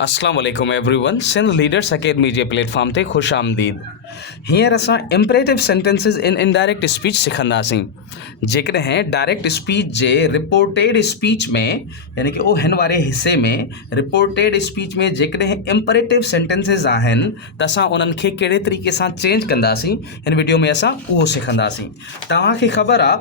अस्सलाम वालेकुम एवरीवन। Sindh leaders academy जे प्लेटफॉर्म ते खुश आमदीद। हींअर असां imperative sentences in indirect speech सिखंदासीं। जेकॾहिं डायरेक्ट स्पीच जे रिपोर्टेड स्पीच में यानी कि हिन वारे हिस्से में रिपोर्टेड स्पीच में जेकॾहिं इम्परेटिव सेंटेंसिस आहिनि त असां उन्हनि खे कहिड़े तरीक़े सां चेंज कंदासीं, हिन वीडियो में असां उहो सिखंदासीं। तव्हांखे ख़बर आहे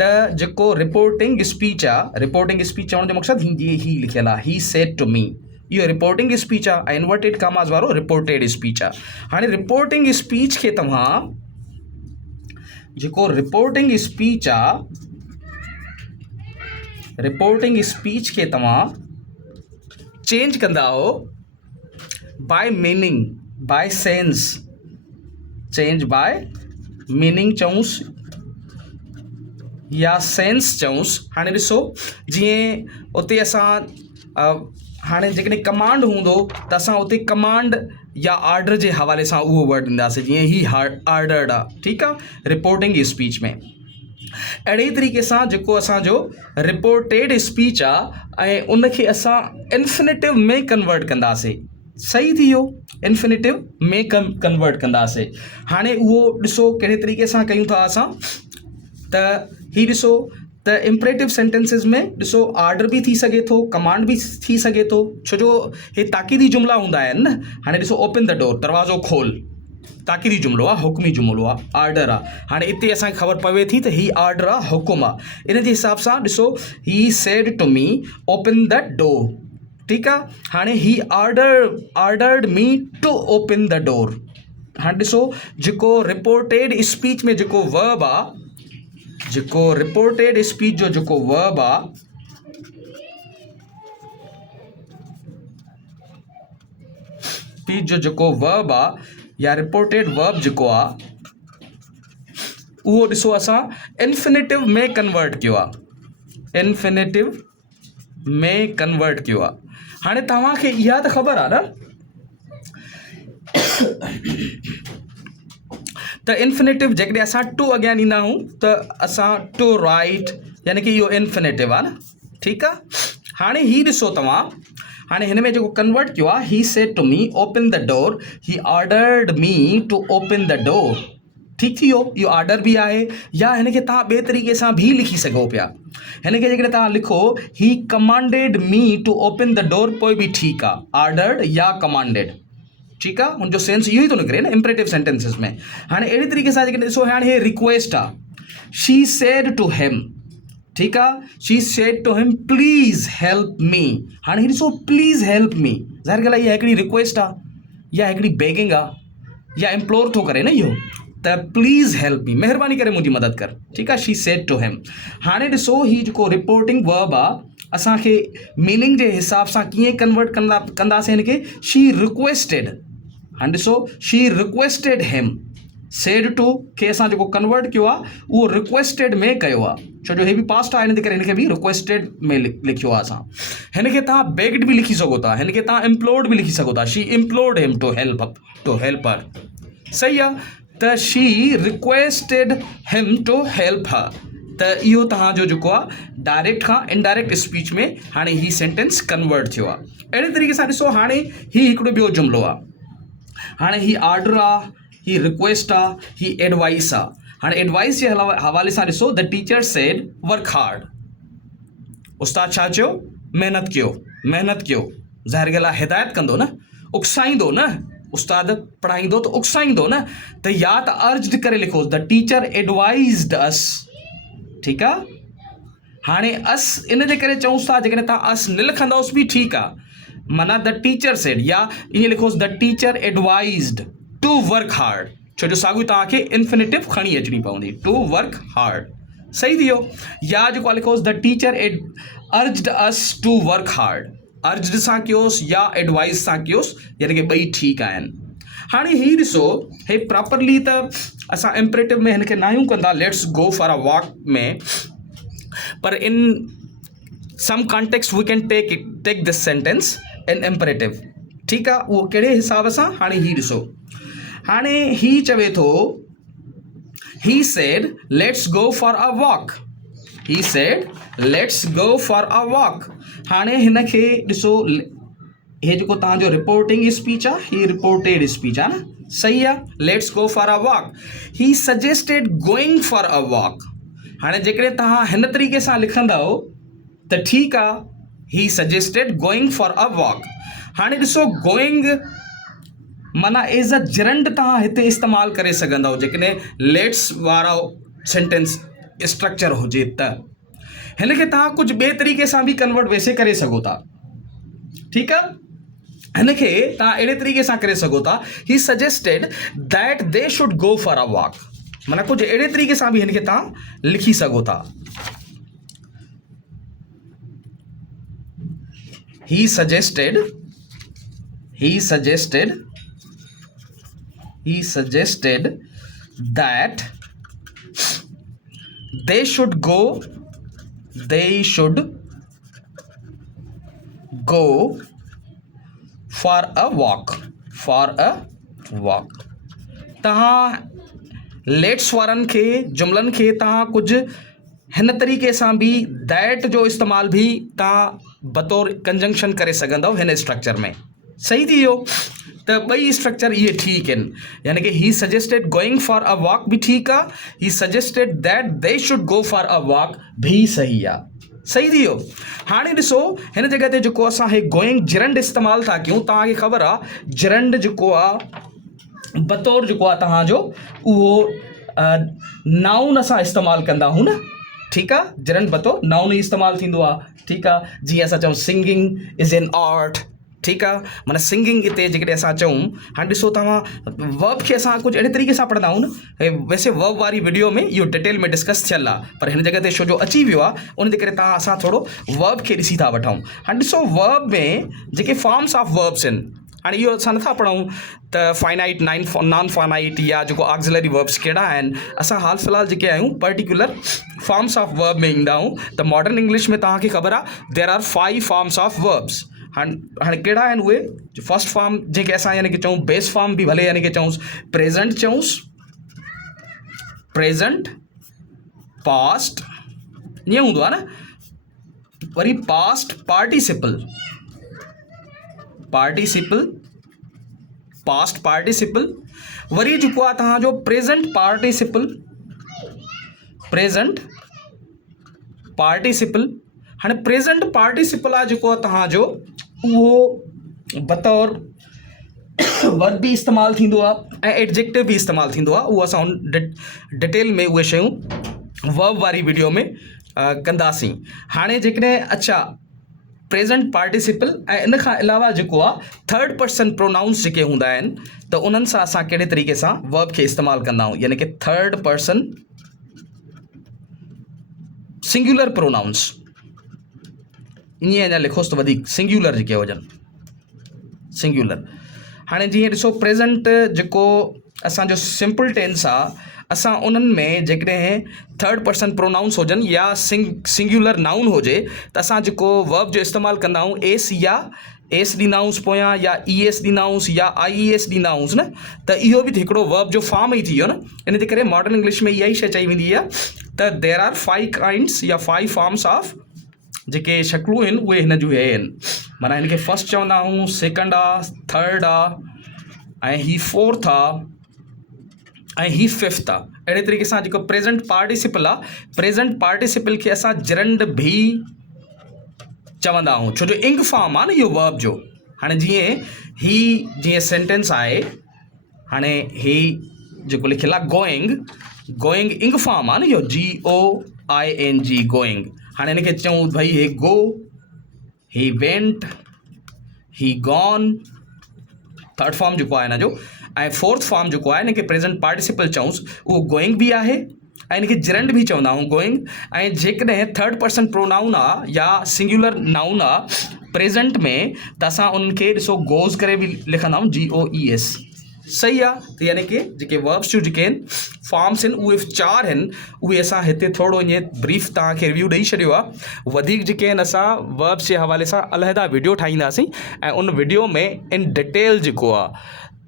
त जेको रिपोर्टिंग स्पीच आहे, रिपोर्टिंग स्पीच चवण जो मक़सदु ही लिखियलु आहे, ही सेड टू मी। इहो रिपोर्टिंग स्पीच आहे, इन्वर्टेड कामास वारो रिपोर्टेड स्पीच आहे। हाणे रिपोर्टिंग स्पीच खे तव्हां जेको रिपोर्टिंग स्पीच आहे, रिपोर्टिंग स्पीच खे तव्हां चेंज कंदा हो by meaning, by sense, change by meaning चऊंसि या सेंस चऊंसि। हाणे ॾिसो, जीअं उते असां हाणे जेकॾहिं कमांड हूंदो त असां उते कमांड या आर्डर जे हवाले सां उहो वर्ड ॾींदासीं, जीअं ही आर्डर्ड आहे, ठीकु आहे, रिपोर्टिंग स्पीच में। अहिड़े तरीक़े सां जेको असांजो रिपोर्टेड स्पीच आहे ऐं उनखे असां इन्फिनेटिव में कन्वर्ट कंदासीं। सही थी वियो, इन्फिनेटिव में कन्वर्ट कंदासीं। हाणे उहो ॾिसो कहिड़े तरीक़े सां कयूं था असां। त ही ॾिसो त इम्परेटिव सेंटेंसिस में ॾिसो आर्डर बि थी सघे थो, कमांड बि थी सघे थो, छो जो हे ताक़ीदी जुमिला हूंदा आहिनि न। हाणे ॾिसो, ओपन द डोर, दरवाज़ो खोल, ताक़ीदी जुमिलो आहे, हुक्मी जुमिलो आहे, आर्डर आहे। हाणे हिते असांखे ख़बर पवे थी त ही आर्डर आहे, हुकुम आहे। इन जे हिसाब सां ॾिसो, he said to me open the door, ठीकु आहे। हाणे he ordered me to open the door. हाणे ॾिसो, जेको रिपोर्टेड स्पीच में जेको वर्ब आहे, जेको रिपोर्टेड स्पीच जो जेको वर्ब आहे, स्पीच जो जेको वर्ब आहे या रिपोर्टेड वर्ब जेको आहे, उहो ॾिसो असां इन्फिनेटिव में कन्वर्ट कयो आहे, इन्फिनेटिव में कन्वर्ट कयो आहे। हाणे तव्हांखे इहा त ख़बर आहे न त इन्फिनेटिव जेकॾहिं असां टू अॻियां ॾींदा आहियूं त असां टू राइट, यानी कि इहो इन्फिनेटिव आहे न, ठीकु आहे। हाणे ही ॾिसो तव्हां, हाणे हिन में जेको कन्वर्ट कयो आहे, ही said to me open the door, he ordered me to open the door. ठीकु थी वियो, इहो ऑर्डर बि आहे। या हिन खे तव्हां ॿिए तरीक़े सां बि लिखी सघो पिया। हिन खे जेकॾहिं तव्हां लिखो, ही कमांडेड मी टू ओपन द डोर, पोइ बि ठीकु आहे, ऑर्डर्ड या कमांडेड, ठीकु आहे। हुनजो सेंस इहो ई थो निकिरे न इम्परेटिव सेंटेंसिस में। हाणे अहिड़े तरीक़े सां जेकॾहिं ॾिसो, हाणे हे रिक्वेस्ट आहे, शी सेड टू हिम, ठीकु आहे, she said to him please help me. हाणे ॾिसो, प्लीज़ हेल्प मी, ज़ाहिर ॻाल्हि आहे इहा हिकिड़ी रिक्वेस्ट आहे या हिकिड़ी बेगिंग आहे या इम्प्लोर थो करे न इहो, त प्लीज़ हेल्प मी, महिरबानी करे मुंहिंजी मदद कर, ठीकु आहे, शी सेड टू हिम। हाणे ॾिसो, ही जेको रिपोर्टिंग वर्ब आहे, असांखे मीनिंग जे हिसाब सां कीअं कन्वर्ट कंदासीं हिन खे, शी रिक्वेस्टेड। हाणे ॾिसो, she requested him, said to खे असां जेको कन्वर्ट कयो आहे उहो रिक्वेस्टेड में कयो आहे, छो जो हे बि पास्ट आहे, इन जे करे हिन खे बि रिक्वेस्टेड में लिखियो आहे असां। हिन खे तव्हां बेग्ड बि लिखी सघो था, हिन खे तव्हां इम्प्लोर्ड बि लिखी सघो था, शी इम्प्लोर्ड हिम टू हेल्प हर। सही आहे, त she requested him to help her. त इहो तव्हांजो जेको आहे डायरेक्ट खां इनडायरेक्ट स्पीच में हाणे ही सेंटेंस कन्वर्ट थियो आहे। अहिड़े तरीक़े सां ॾिसो, हाणे ही हिकिड़ो ॿियो जुमिलो आहे। हाणे ही आर्डर आहे, ही रिक्वेस्ट आहे, ही एडवाइस आहे। हाणे एडवाइस जे हवाले सां ॾिसो, the teacher said work hard. उस्ताद छा चयो? महिनत कयो, महिनत कयो। ज़ाहिर ॻाल्हि आहे हिदायत कंदो न, उकसाईंदो न, उस्ताद पढ़ाईंदो त उकसाईंदो न। त या त अर्ज्ड करे लिखोसि, द टीचर एडवाइज़्ड अस, ठीकु आहे। हाणे अस इन जे करे चऊंसि था, जेकॾहिं तव्हां अस न लिखंदोसि बि ठीकु आहे, माना द टीचर सेड, या ईअं लिखोसि the teacher advised to work hard, छो जो साॻियो तव्हांखे इन्फिनेटिव खणी अचणी पवंदी, टू वर्क हार्ड। सही थी वियो। या जेको आहे लिखोसि, the teacher urged us to work hard, urged सां कयोसि या एडवाइज़ सां कयोसि, यानी कि ॿई ठीकु आहिनि। हाणे ही ॾिसो, हे प्रॉपरली त असां इम्परेटिव में हिन खे नाहियूं कंदा let's go for a walk में, पर in some context we can take this sentence in imperative, ठीकु आहे। उहो कहिड़े हिसाब सां, हाणे ही ॾिसो, हाणे ही चवे थो, he said let's go for a walk, he said let's go for a walk. हाणे हिन खे ॾिसो, हे जेको तव्हांजो रिपोर्टिंग स्पीच आहे, ही रिपोर्टेड स्पीच आहे न, सही आहे। Let's go for a walk, he suggested going for a walk. हाणे जेकॾहिं तव्हां हिन तरीक़े सां लिखंदव त ठीकु आहे, he suggested going for a walk. हाणे ॾिसो गोइंग माना एज़ अ जिरंड तव्हां हिते इस्तेमालु करे सघंदव जेकॾहिं लेट्स वारो सेंटेंस स्ट्रक्चर हुजे त। हिन खे तव्हां कुझु ॿिए तरीक़े सां बि कन्वर्ट वैसे करे सघो था, ठीकु आहे। हिन खे तव्हां अहिड़े तरीक़े सां करे सघो था, he suggested that they should go for a walk, माना कुझु अहिड़े तरीक़े सां बि हिन खे तव्हां लिखी सघो था। he suggested that they should go for a walk तव्हां लेट्स वारनि खे जुमलनि खे तव्हां कुझु हिन तरीक़े सां बि दैट जो इस्तेमालु बि तव्हां बतौर कंजंक्शन करे सघंदव हिन स्ट्रक्चर में, सही थी वियो। त ॿई स्ट्रक्चर इहे ठीकु आहिनि, यानी कि he suggested going for a walk बि ठीकु आहे, he suggested that they should go for a walk भी सही आहे, सही थी वियो। हाणे ॾिसो हिन जॻह ते जेको असां हे गोइंग जिरंड इस्तेमालु था कयूं, तव्हांखे ख़बर आहे जिरंड जेको आहे बतौर जेको आहे तव्हांजो उहो नाउन असां इस्तेमालु कंदा आहियूं न, ठीकु आहे। जिरंड बतौर नाउन ई इस्तेमालु थींदो आहे, ठीकु आहे। जीअं असां चऊं सिंगिंग इज़ एन आर्ट, ठीकु आहे, माना सिंगिंग हिते जेकॾहिं असां चऊं। हाणे ॾिसो तव्हां वर्ब खे असां कुझु अहिड़े तरीक़े सां पढ़ंदा आहियूं न, वैसे वर्ब वारी वीडियो में इहो डिटेल में डिस्कस थियल आहे, पर हिन जॻह ते छो जो अची वियो आहे उन जे करे असां थोरो वर्ब खे ॾिसी था वठूं। हाणे ॾिसो वर्ब में जेके फॉर्म्स ऑफ वर्ब्स आहिनि, हाणे इहो असां नथा पढ़ूं त फाइनाइट नॉन फाइनाइट या जेको ऑक्सिलरी वर्ब्स कहिड़ा आहिनि, असां हाल फ़िलहाल जेके आहियूं पर्टिकुलर फॉर्म्स ऑफ वर्ब में ईंदा आहियूं। त मॉडर्न इंग्लिश में तव्हांखे ख़बर आहे there are 5 forms of verbs. हाणे कहिड़ा आहिनि उहे? फर्स्ट फॉर्म जंहिंखे असां यानी कि चऊं बेस फॉर्म बि भले यानी कि चऊं प्रेज़ेंट, चऊं प्रेज़ेंट, पास्ट, ईअं हूंदो आहे न। Worry past participle, past participle, worry जेको आहे तव्हांजो प्रेज़ेंट पार्टिसिपल। हाणे प्रेज़ेंट पार्टिसिपल आहे जेको आहे तव्हांजो उहो बतौर वर्ब बि इस्तेमालु थींदो आहे ऐं एडजेक्टिव बि इस्तेमालु थींदो आहे। उहो असां डिटेल में उहे शयूं वर्ब वारी वीडियो में कंदासीं। हाणे जेकॾहिं अच्छा प्रेज़ेंट पार्टिसिपल ऐं इन खां अलावा जेको आहे थर्ड पर्सन प्रोनाउंस जेके हूंदा आहिनि, त उन्हनि सां असां कहिड़े तरीक़े सां वर्ब खे इस्तेमालु कंदा आहियूं, यानी कि थर्ड पर्सन सिंगुलर प्रोनाउंस, ईअं अञा लिखोसि त वधीक सिंगुलर जेके हुजनि, सिंगुलर। हाणे जीअं ॾिसो प्रेज़ेंट जेको असांजो सिंपल टेंस आहे, असां उन्हनि में जेकॾहिं थर्ड पर्सन प्रोनाउंस हुजनि या सिंगुलर नाउन हुजे त असां जेको वर्ब जो इस्तेमालु कंदा आहियूं एस या एस ॾींदाऊंस पोयां या ई एस ॾींदाऊंस या आई ई एस ॾींदाऊंस न, त इहो बि हिकिड़ो वर्ब जो फॉर्म ई थी वियो न। इन जे करे मॉडर्न इंग्लिश में इहा ई शइ चई वेंदी आहे त देयर आर 5 काइंड्स या 5 फॉर्म्स ऑफ जेके शक्लूं आहिनि उहे हिन जूं हे आहिनि। माना हिन खे फर्स्ट चवंदा आहियूं, सेकेंड आहे, थर्ड आहे, ऐं ही फोर्थ आहे, ऐं ही फिफ्थ आहे। अहिड़े तरीक़े सां जेको प्रेज़ेंट पार्टिसिपल आहे, प्रेज़ेंट पार्टिसिपल खे असां जिरंड भी चवंदा आहियूं, छो जो इंग फॉर्म आहे न इहो वर्ब जो। हाणे जीअं सेंटेंस आहे, हाणे ही जेको लिखियलु आहे गोइंग इंग फॉर्म आहे न इहो, GOING गोइंग। हाणे हिन खे चऊं भई हे गो, he went, he gone, third form जेको आहे हिन जो। ऐं फोर्थ फॉर्म जेको आहे हिन खे प्रेज़ेंट पार्टिसिपल चऊंसि, उहो गोइंग बि आहे ऐं हिन खे जिरंड बि चवंदा आहियूं गोइंग। ऐं जेकॾहिं थर्ड पर्सन प्रोनाउन आहे या सिंगुलर नाउन आहे प्रेज़ेंट में, त असां उन्हनि खे ॾिसो गोज़ करे बि लिखंदा आहियूं, GOES, सही आहे। त यानी कि जेके वर्ब्स जूं जेके आहिनि फॉर्म्स आहिनि उहे 4 आहिनि, उहे असां हिते थोरो ईअं ब्रीफ तव्हांखे रिव्यू ॾेई छॾियो आहे। वधीक जेके आहिनि असां वर्ब्स जे हवाले सां अलहदा वीडियो ठाहींदासीं ऐं उन वीडियो में इन डिटेल जेको आहे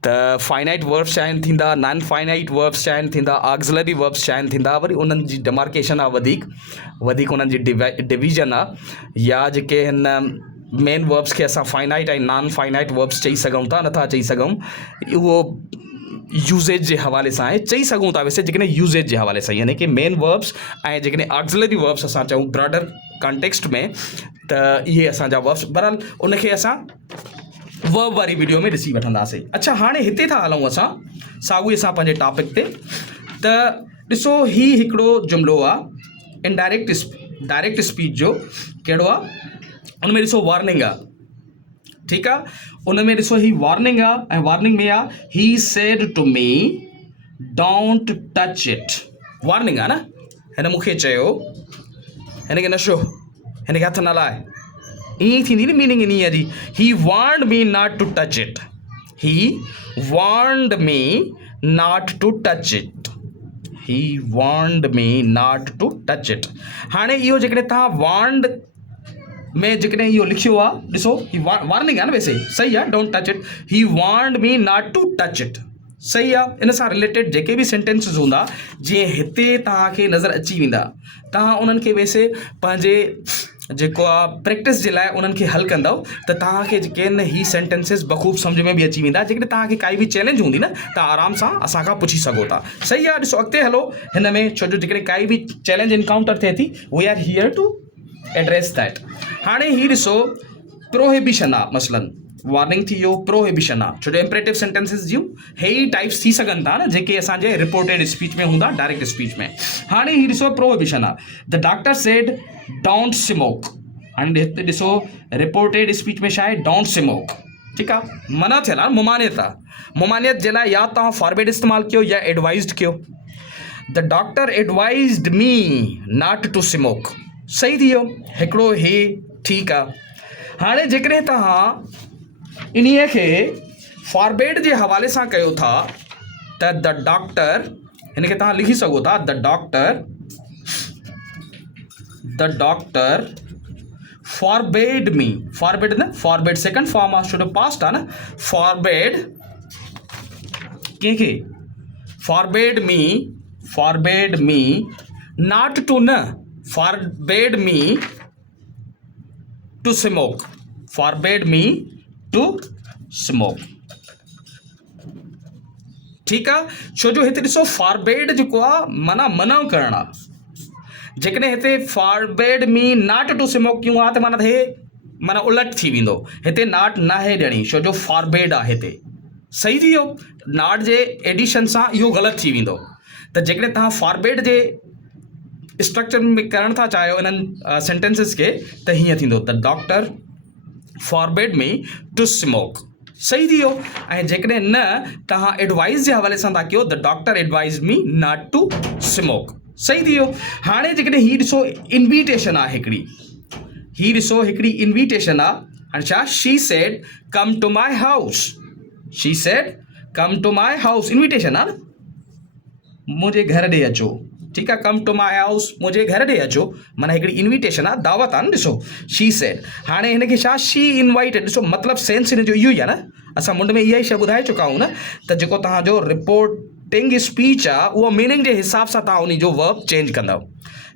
त फाइनाइट वर्ब्स छा आहिनि थींदा, नॉन फाइनाइट वर्ब्स छा आहिनि थींदा, ऑक्सिलरी वर्ब्स छा आहिनि थींदा, वरी उन्हनि जी डिमार्केशन आहे, वधीक उन्हनि जी डिवीज़न आहे, या जेके हिन मेन वर्ब्स खे असां फाइनाइट ऐं नॉन फाइनाइट वर्ब्स चई सघूं था, नथा चई सघूं, उहो यूज़ेज जे हवाले सां आहे। चई सघूं था वैसे जेकॾहिं यूज़ेज जे हवाले सां, यानी कि मेन वर्ब्स ऐं जेकॾहिं ऑक्सिलरी वर्ब्स असां चऊं ब्रॉडर कॉन्टेक्स्ट में, त इहे असांजा वर्ब्स, बहरहाल उनखे असां वर्ब वारी वीडियो में ॾिसी वठंदासीं। अच्छा, हाणे हिते था हलूं असां साॻिए सां पंहिंजे टॉपिक ते। त ॾिसो, ही हिकिड़ो जुमिलो आहे डायरेक्ट स्पीच जो। कहिड़ो आहे? उन में ॾिसो वार्निंग आहे, ठीकु आहे। उन में ॾिसो ही वार्निंग आहे, ऐं वार्निंग में आहे ही said to me don't touch it. Warning आहे न, हिन मूंखे चयो हिनखे न छो, हिनखे हथ न लाइ, ईअं थींदी न मीनिंग इन जी। He warned me not to touch it, he warned me not to touch it, he warned me not to touch it. हाणे इहो जेकॾहिं तव्हां वार्नड में जेकॾहिं इहो लिखियो आहे, ॾिसो ही वार्निंग आहे न, वैसे सही आहे, don't touch it, he warned me not to touch it, सही आहे। इन सां रिलेटेड जेके बि सेंटेंसिस हूंदा, जीअं हिते तव्हांखे नज़र अची वेंदा, तव्हां उन्हनि खे वैसे पंहिंजे जेको आहे प्रैक्टिस जे लाइ उन्हनि खे हल कंदव, त तव्हांखे जेके आहिनि ही सेंटेंसिस बख़ूब सम्झ में बि अची वेंदा। जेकॾहिं तव्हांखे काई बि चैलेंज हूंदी न, तव्हां आराम सां असांखां पुछी सघो था, सही आहे। ॾिसो अॻिते हलो हिन में, छो जो जेकॾहिं काई बि चैलेंज इनकाउंटर थिए थी, we are here to address that. हाणे ही ॾिसो प्रोहिबिशन आहे, मसलन वार्निंग थी वियो, प्रोहिबिशन आहे, छो जो इम्परेटिव सेंटेंसिस जूं हे ई टाइप्स थी सघनि था न, जेके असांजे रिपोर्टेड स्पीच में हूंदा, डायरेक्ट स्पीच में। हाणे ही ॾिसो प्रोहिबिशन आहे, the doctor said don't smoke. हाणे हिते ॾिसो रिपोर्टेड स्पीच में छा आहे, डोंट स्मोक, ठीकु आहे, मना थियल आहे, मुमानियत आहे। मुमानियत जे लाइ या तव्हां फॉरबिड इस्तेमालु कयो या एडवाइज़ड कयो। The doctor advised me not to smoke, सही थी वियो हिकिड़ो, हे ठीकु आहे। हाणे जेकॾहिं तव्हां इन्हीअ खे फॉरबिड जे हवाले सां कयो था, त द डॉक्टर, हिन खे तव्हां लिखी सघो था, द डॉक्टर फॉरबिड मी, फॉरबिड न, फॉरबिड सेकंड फॉर्म आहे, छो पास्ट आहे न, फॉरबिड कंहिंखे, फॉरबिड मी नॉट टू, न forbade me to smoke, forbade me to smoke, ठीकु आहे। छो जो हिते ॾिसो फॉरबिड जेको आहे मना करणु आहे। जेकॾहिं हिते forbid me not to smoke क्यों आहे, त माना हे माना उलट थी वेंदो, हिते नॉट न आहे ॾियणी, छो जो फॉरबिड आहे हिते, सही थी वियो। नॉट जे एडिशन सां इहो ग़लति थी वेंदो। त जेकॾहिं तव्हां फॉरबिड जे स्ट्रक्चर में करणु था चाहियो इन्हनि सेंटेंसिस खे, त हीअं थींदो, the doctor forbid me to smoke, सही थी वियो। ऐं जेकॾहिं न तव्हां एडवाइस जे हवाले सां था कयो, the doctor advise me not to smoke, सही थी वियो। हाणे जेकॾहिं हीअ ॾिसो इन्विटेशन आहे हिकिड़ी, हीअ ॾिसो हिकिड़ी इन्विटेशन आहे। हाणे छा, she said come to my house, she said come to my house, invitation आहे न, मुंहिंजे घर ॾे अचो, ठीकु आहे, कम टू माई हाउस, मुंहिंजे घर ॾे अचो, माना हिकिड़ी इन्विटेशन आहे, दावत आहे न। ॾिसो शी सेड, हाणे हिनखे छा, शी इनवाइटेड, ॾिसो मतिलबु सेंस हिन जो इहो ई आहे न, असां मुंड में इहा ई शइ ॿुधाए चुका आहियूं न, त जेको तव्हांजो रिपोर्टिंग स्पीच आहे, उहो मीनिंग जे हिसाब सां तव्हां उन जो वर्ब चेंज कंदव।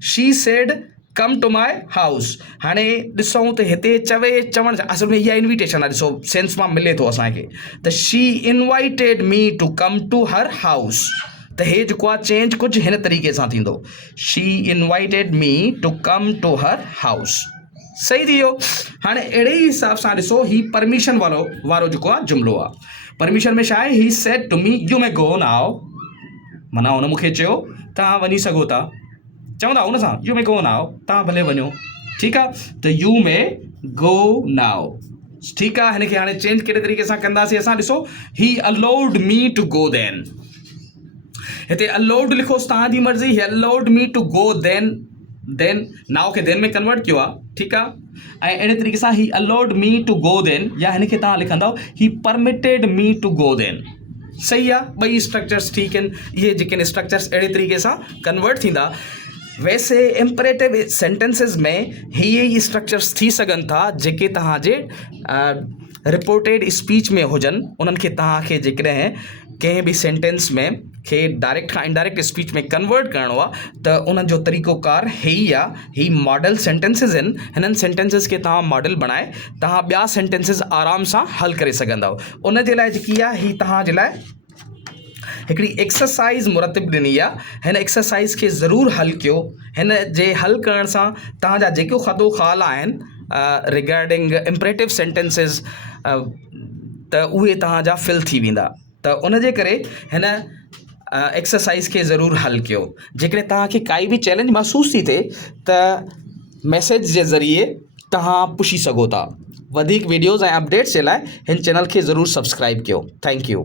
She said come to my house, हाणे ॾिसूं त हिते चवण असल में इहा इन्विटेशन आहे, ॾिसो सेंस मां मिले थो असांखे, त she invited me to come to her house, त हे जेको आहे चेंज कुझु हिन तरीक़े सां थींदो, she invited me to come to her house, सही थी वियो। हाणे अहिड़े ई हिसाब सां ॾिसो ही परमिशन वारो जेको आहे जुमिलो आहे। परमिशन में छा आहे, ही said to me you may go now, माना हुन मूंखे चयो तव्हां वञी सघो था, चवंदा हुन सां यू मे गो नाउ, तव्हां भले वञो, ठीकु आहे, त यू मे गो नाउ, ठीकु आहे। हिन खे हाणे चेंज कहिड़े तरीक़े सां कंदासीं असां, ॾिसो ही allowed me to go then, हिते अलाउड लिखोसि तव्हांजी मर्ज़ी, ही allowed me to go then now खे देन में कन्वर्ट कयो आहे, ठीकु आहे। ऐं अहिड़े तरीक़े सां ही allowed me to go then, या हिन खे तव्हां लिखंदव ही परमिटेड मी टू गो देन, सही आहे। ॿई स्ट्रक्चर्स ठीकु आहिनि, इहे जेके आहिनि स्ट्रक्चर्स अहिड़े तरीक़े सां कन्वर्ट थींदा। वैसे इम्परेटिव सेंटेंसिस में इहे ई स्ट्रक्चर्स थी सघनि था जेके तव्हांजे रिपोर्टेड स्पीच में हुजनि उन्हनि खे तव्हांखे जेकॾहिं कंहिं बि सेंटेंस में खे डायरेक्ट खां इनडायरेक्ट स्पीच में कन्वर्ट करिणो आहे त उन्हनि जो तरीक़ोकार हे ई आहे। ही मॉडल सेंटेंसिस आहिनि। हिननि सेंटेंसिस खे तव्हां मॉडल बणाए तव्हां ॿिया सेंटेंसिस आराम सां हल करे सघंदव। उन जे लाइ जेकी आहे ही तव्हां जे लाइ हिकिड़ी एक्सरसाइज़ मुरतब ॾिनी आहे। हिन एक्सरसाइज़ खे ज़रूरु हल कयो। हिन जे हल करण सां तव्हांजा जेको ख़तो ख़्याल आहिनि रिगार्डिंग इम्परेटिव सेंटेंसिस त उहे तव्हांजा फिल थी वेंदा। त उन जे करे हिन एक्सरसाइज़ खे ज़रूरु हल कयो। जेकॾहिं तव्हांखे काई बि चैलेंज महसूस थी थिए त मैसेज जे ज़रिए तव्हां पुछी सघो था। वधीक वीडियोज़ ऐं अपडेट्स जे लाइ हिन चैनल खे ज़रूरु सब्सक्राइब कयो। Thank you.